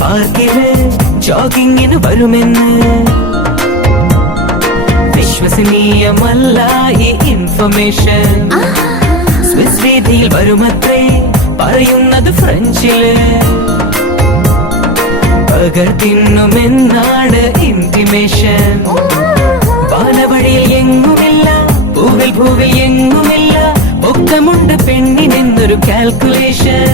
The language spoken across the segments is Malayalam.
പാർക്കില് ജോഗിങ്ങിന് വരുമെന്ന് വിശ്വസനീയമല്ല ഈ ഇൻഫർമേഷൻ. സ്വിസ് വീതിയിൽ വരുമത്രേ പറയുന്നത് ഫ്രഞ്ചില്. Burger തിന്നുമെന്നാണ് intimation. ബാലവഴിയിൽ എങ്ങുമില്ല, ഭൂവിൽ എങ്ങുമില്ല, പൊക്കമുണ്ട് പെണ്ണിനെന്നൊരു കാൽക്കുലേഷൻ.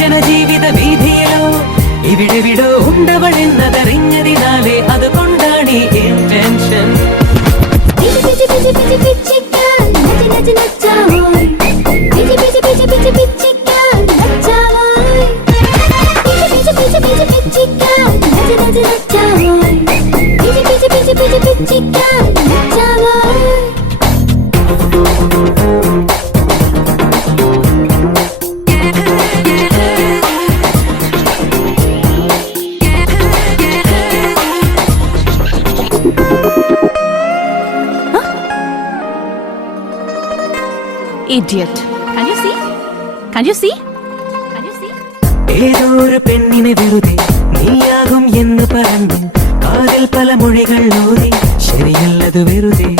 ജനജീവിത വീതിയിലോ ഇവിടെവിടോ ഉണ്ടവളെന്നതറിഞ്ഞതിനാലേ അതുകൊണ്ടാണ് ഈ intention. Idiot. Can you see? Can you see? Can you see? ഏതൊരു പെണ്ണിനെ വെറുതെ നീയാകും എന്ന് പറഞ്ഞു കാതിൽ പല മൊഴികൾ ഓതി ശരിയല്ലത് വെറുതെ